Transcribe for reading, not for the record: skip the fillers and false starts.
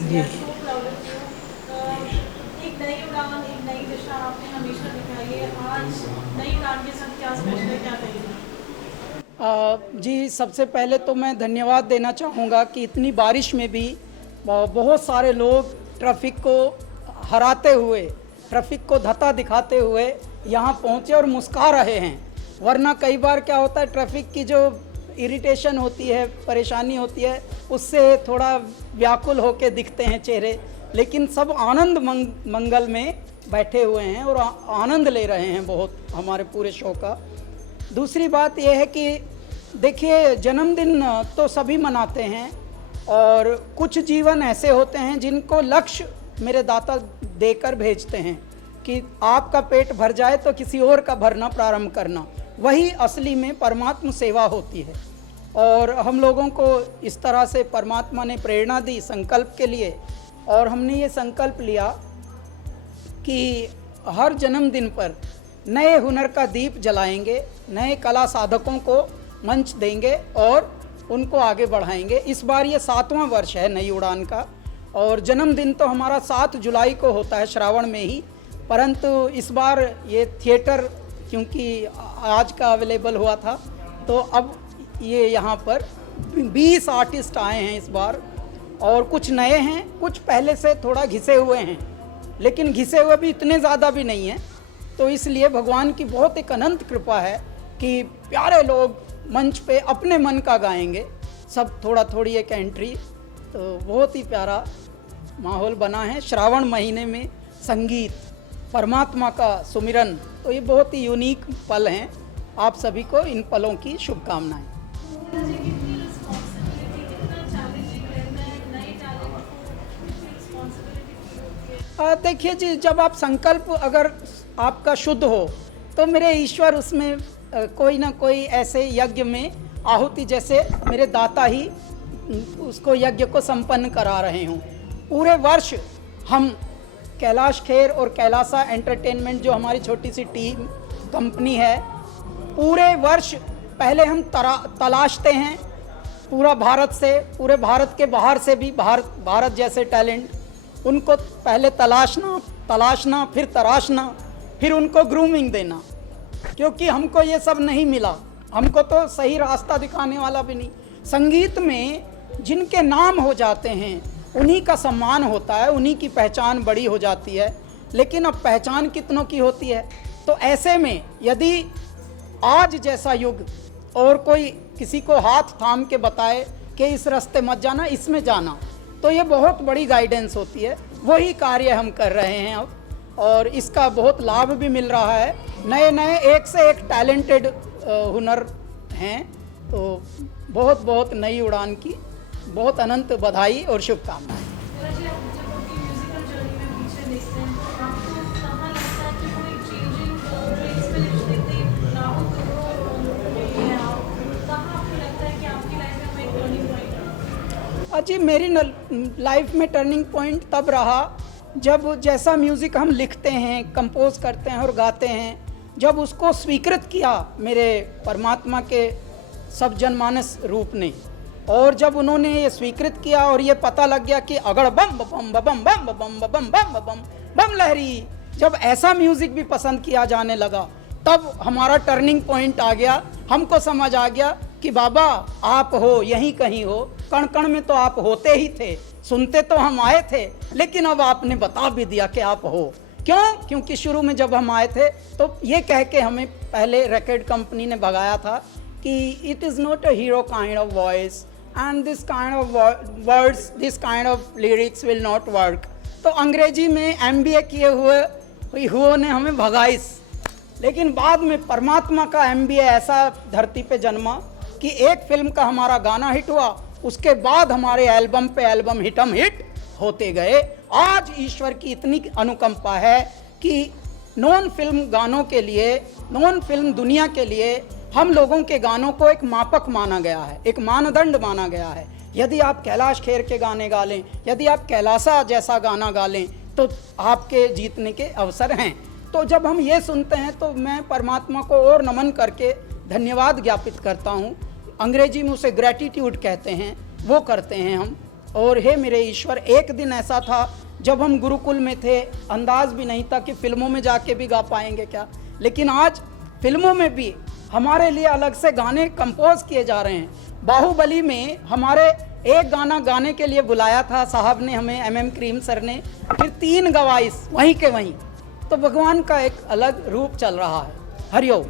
जी। एक नई उड़ान, एक नई दिशा आपने हमेशा दिखाई है। आज नई उड़ान के साथ क्या स्पेशल है, क्या कहेंगे? जी, सबसे पहले तो मैं धन्यवाद देना चाहूँगा कि इतनी बारिश में भी बहुत सारे लोग ट्रैफ़िक को हराते हुए, ट्रैफ़िक को धत्ता दिखाते हुए यहाँ पहुँचे और मुस्कुरा रहे हैं। वरना कई बार क्या होता है, ट्रैफ़िक की जो इरिटेशन होती है, परेशानी होती है, उससे थोड़ा व्याकुल होके दिखते हैं चेहरे। लेकिन सब आनंद मंगल में बैठे हुए हैं और आनंद ले रहे हैं बहुत हमारे पूरे शो का। दूसरी बात यह है कि देखिए, जन्मदिन तो सभी मनाते हैं और कुछ जीवन ऐसे होते हैं जिनको लक्ष्य मेरे दाता देकर भेजते हैं कि आपका पेट भर जाए तो किसी और का भरना प्रारंभ करना, वही असली में परमात्म सेवा होती है। और हम लोगों को इस तरह से परमात्मा ने प्रेरणा दी संकल्प के लिए, और हमने ये संकल्प लिया कि हर जन्मदिन पर नए हुनर का दीप जलाएंगे, नए कला साधकों को मंच देंगे और उनको आगे बढ़ाएंगे। इस बार ये 7वां वर्ष है नई उड़ान का, और जन्मदिन तो हमारा 7 जुलाई को होता है, श्रावण में ही। परंतु इस बार ये थिएटर क्योंकि आज का अवेलेबल हुआ था, तो अब ये यहाँ पर 20 आर्टिस्ट आए हैं इस बार, और कुछ नए हैं, कुछ पहले से थोड़ा घिसे हुए हैं, लेकिन घिसे हुए भी इतने ज़्यादा भी नहीं हैं। तो इसलिए भगवान की बहुत एक अनंत कृपा है कि प्यारे लोग मंच पे अपने मन का गाएंगे, सब थोड़ा थोड़ी एक एंट्री। तो बहुत ही प्यारा माहौल बना है। श्रावण महीने में संगीत, परमात्मा का सुमिरन, तो ये बहुत ही यूनिक पल हैं। आप सभी को इन पलों की शुभकामनाएं। कितनी रिस्पॉन्सिबिलिटी, कितना चैलेंजिंग रहता है नए टैलेंट को, कितनी रिस्पॉन्सिबिलिटी होती है? देखिए जी, जब आप संकल्प अगर आपका शुद्ध हो तो मेरे ईश्वर उसमें कोई ना कोई ऐसे यज्ञ में आहुति, जैसे मेरे दाता ही उसको यज्ञ को संपन्न करा रहे हों। पूरे वर्ष हम कैलाश खेर और कैलासा एंटरटेनमेंट, जो हमारी छोटी सी टीम कंपनी है, पूरे वर्ष पहले हम तलाशते हैं पूरा भारत से, पूरे भारत के बाहर से भी, भारत जैसे टैलेंट, उनको पहले तलाशना, फिर तराशना, फिर उनको ग्रूमिंग देना, क्योंकि हमको ये सब नहीं मिला। हमको तो सही रास्ता दिखाने वाला भी नहीं। संगीत में जिनके नाम हो जाते हैं उन्हीं का सम्मान होता है, उन्हीं की पहचान बड़ी हो जाती है। लेकिन अब पहचान कितनों की होती है? तो ऐसे में यदि आज जैसा युग और कोई किसी को हाथ थाम के बताए कि इस रास्ते मत जाना, इसमें जाना, तो ये बहुत बड़ी गाइडेंस होती है। वही कार्य हम कर रहे हैं अब, और इसका बहुत लाभ भी मिल रहा है। नए नए एक से एक टैलेंटेड हुनर हैं। तो बहुत बहुत नई उड़ान की बहुत अनंत बधाई और शुभकामनाएं। जी, आप जब अपनी म्यूजिकल जर्नी में पीछे देखते हैं तो आपको कहाँ लगता है कि कोई चेंजिंग फेज में देखते हैं, राहुल कपूर में आप कहाँ आपको लगता है कि आपकी लाइफ में कोई टर्निंग पॉइंट है? जी, मेरी लाइफ में टर्निंग पॉइंट तब रहा जब जैसा म्यूज़िक हम लिखते हैं, कंपोज करते हैं और गाते हैं, जब उसको स्वीकृत किया मेरे परमात्मा के सब जनमानस रूप ने, और जब उन्होंने ये स्वीकृत किया और ये पता लग गया कि अगड़ बम बम बम बम बम बम बम बम बम बम लहरी, जब ऐसा म्यूज़िक भी पसंद किया जाने लगा, तब हमारा टर्निंग पॉइंट आ गया। हमको समझ आ गया कि बाबा आप हो, यहीं कहीं हो, कण कण में तो आप होते ही थे, सुनते तो हम आए थे, लेकिन अब आपने बता भी दिया कि आप हो। क्यों? क्योंकि शुरू में जब हम आए थे तो ये कह के हमें पहले रिकॉर्ड कंपनी ने भगाया था कि it is not a hero kind of voice and this kind of words, this kind of lyrics will not work. तो अंग्रेजी में MBA किए हुए ने हमें भगाइस। लेकिन बाद में परमात्मा का MBA ऐसा धरती पे जन्मा कि एक फिल्म का हमारा गाना हिट हुआ, उसके बाद हमारे एल्बम पे एल्बम हिटम हिट होते गए। आज ईश्वर की इतनी अनुकंपा है कि नॉन फिल्म गानों के लिए, नॉन फिल्म दुनिया के लिए हम लोगों के गानों को एक मापक माना गया है, एक मानदंड माना गया है। यदि आप कैलाश खेर के गाने गा लें, यदि आप कैलासा जैसा गाना गा लें, तो आपके जीतने के अवसर हैं। तो जब हम ये सुनते हैं तो मैं परमात्मा को और नमन करके धन्यवाद ज्ञापित करता हूँ। अंग्रेजी में उसे ग्रैटिट्यूड कहते हैं, वो करते हैं हम। और हे मेरे ईश्वर, एक दिन ऐसा था जब हम गुरुकुल में थे, अंदाज भी नहीं था कि फिल्मों में जाके भी गा पाएंगे क्या, लेकिन आज फिल्मों में भी हमारे लिए अलग से गाने कंपोज किए जा रहे हैं। बाहुबली में हमारे एक गाना गाने के लिए बुलाया था साहब ने हमें, MM क्रीम सर ने, फिर 3 गवाइस वहीं के वहीं। तो भगवान का एक अलग रूप चल रहा है। हरिओम।